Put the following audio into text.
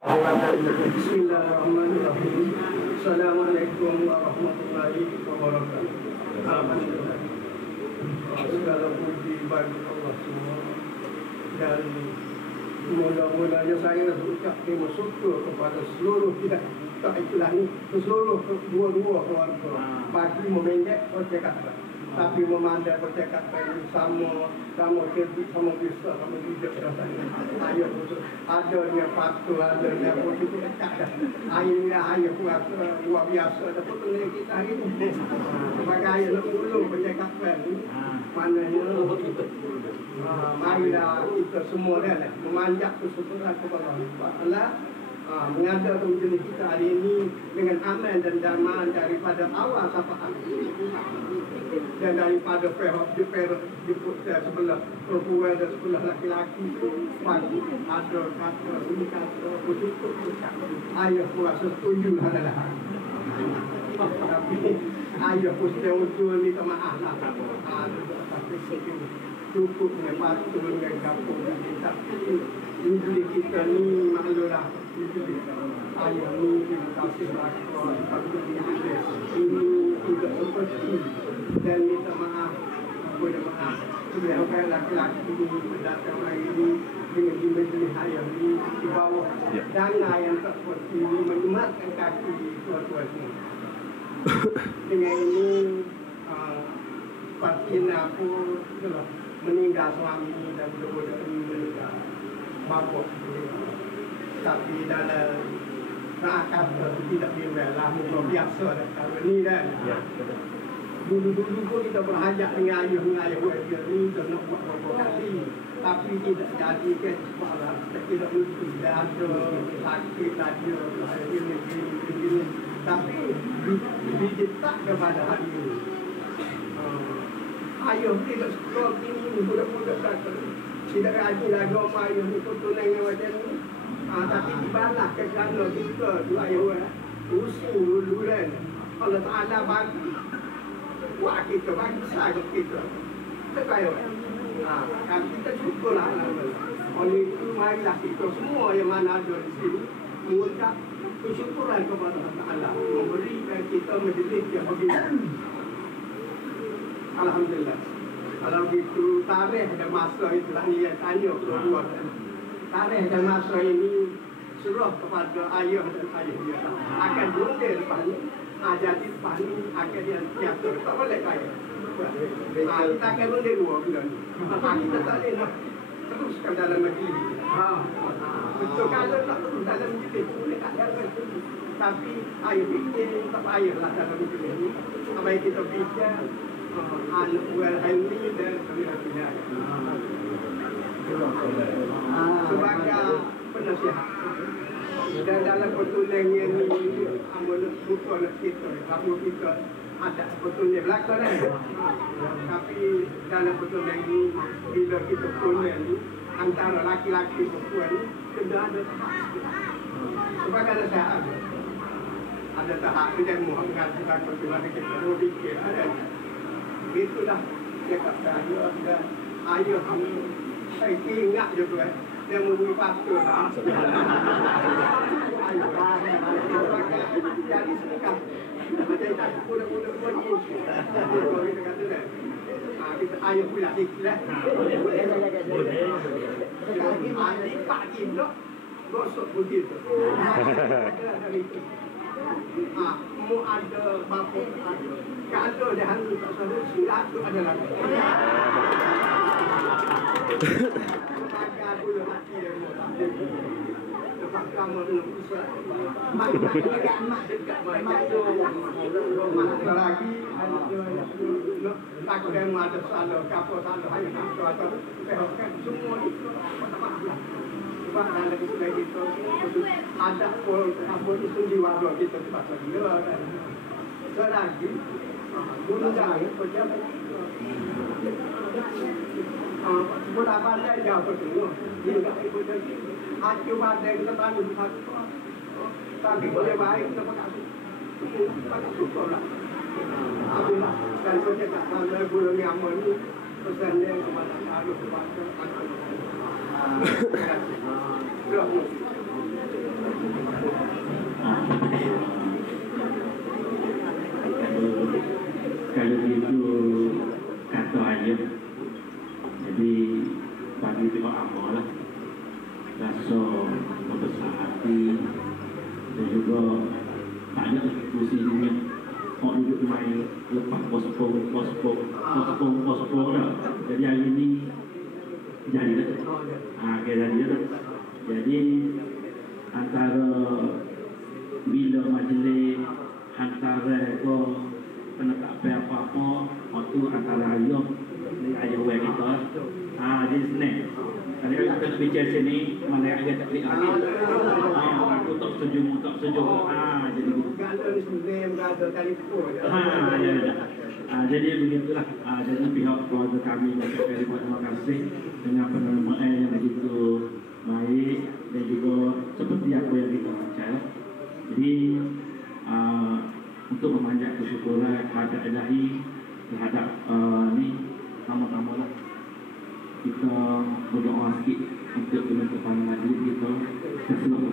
Bismillahirrahmanirrahim. Assalamualaikum warahmatullahi wabarakatuh. Alhamdulillah. Segala puji bagi Allah semua. Dan mula-mulanya saya ucap terima syukur kepada seluruh tidak Islam, seluruh dua-dua keluarga bagi memendek percakapan. Tapi memandai percakapan sama cerdik, sama bisa, sama hidup rasanya. Ayah betul. Adanya faktor, adanya positif. Ayah luar biasa. Tapi penilai kita hari ini. Sebagai ayah nak ulung percakapan ni. Maknanya, marilah kita semua dah memanjat kesyukuran kepada Allah. Mengadakan majlis kita hari ini dengan aman dan damai daripada awal sampai akhir, dan daripada pihak di sebelah perempuan dan sebelah laki-laki pagi ada kata ini kata bersyukur ayah pun rasa setuju adalah tapi ayah pun sedang usul minta maaf lah tapi cukup dengan patuh dengan kapur dan kita ini kita ni maklulah ayah ni terima kasih ini tidak seperti dan minta maaf sebenarnya laki-laki ini mendatang hari ini dengan majlis ayah ini di bawah dana yang tak seperti ini menyematkan kaki tuan-tuan semua. Dengan ini Fatina pun meninggal suami dan budak-budak ini meninggal bapa. Tapi dalam rakyat tidak dibelah muka biasa dah. Kalau ni kan dulu-dulu pun kita berhajat dengan ayah dia ni kita nak buat beberapa kali, tapi tidak jadi kan sebablah tidak mesti dah ada sakit ada ini. Tapi dicetak kepada hari ini ayah tidak sekolah ini budak-budak kata tidak rajin agama ayah ni tunai macam ni. Tapi dibalas kerana kita dua ayah usul dulu kan Allah Ta'ala bagi buat kita, bagi sahaja kita terkaya kan kita syukurlah oleh itu marilah kita semua yang mana ada di sini mengucap kesyukuran kepada Allah Ta'ala memberikan kita majlis yang begini. Alhamdulillah. Kalau begitu tarikh dan masa itulah ni yang tanya kedua-dua. Tarikh dan masa ini serah kepada ayah dan ayah dia akan berunding lepas ni. Jadi lepas ni akan dia diatur. Tak boleh kaya. Kita akan berunding dua bulan ni. Kita tak boleh nak teruskan dalam majlis. Betul kalau nak terus dalam majlis boleh tak ada. Tapi ayah fikir tak payahlah dalam majlis ni. Apa yang kita fikir anak buah ini dan kami-kami sebagai penasihat dan dalam pertulangan ini amanah bukan kita kamu kita ada pertulangan belakang tapi dalam pertulangan ini bila kita pertulangan antara laki-laki dan perempuan kena ada tahap sebagai nasihat ada tahap yang mengatakan pertulangan kita berfikir ada itulah cakap saya dan ayah kami saya ingat je tu dia memberi faktor jadi sedekah jadi tak budak-budak buat kita kata dah kita ayah pula ikhlas adik pak kita gosok begitu mu ada bapa ada dah hantu tak salah silap tu ada lagi maka dulu hati dia lepas kamu belum bisa mak dekat lagi takut yang ada salah kapal salah hanya kapal atau pehokan semua itu sebab dalam Islam kita ada pun itu jiwa kita sebab dia kan selagi undang pejabat budak pandai jauh betul dia tak ikut lagi hati pandai kita tanya tapi boleh baik kita pakai syukur lah apabila dan pejabat pandai bulan nyaman ni pesan dia kepada harus kepada anak-anak sejuk tak sejuk. Jadi gantung sebenarnya berada telefon. Jadi begitulah. Jadi pihak keluarga kami mengucapkan terima kasih dengan penerimaan yang begitu baik dan juga seperti apa yang kita baca. Jadi untuk memanjat kesyukuran terhadap Ilahi terhadap ni sama-sama lah kita berdoa sikit untuk penutupan majlis kita. Terima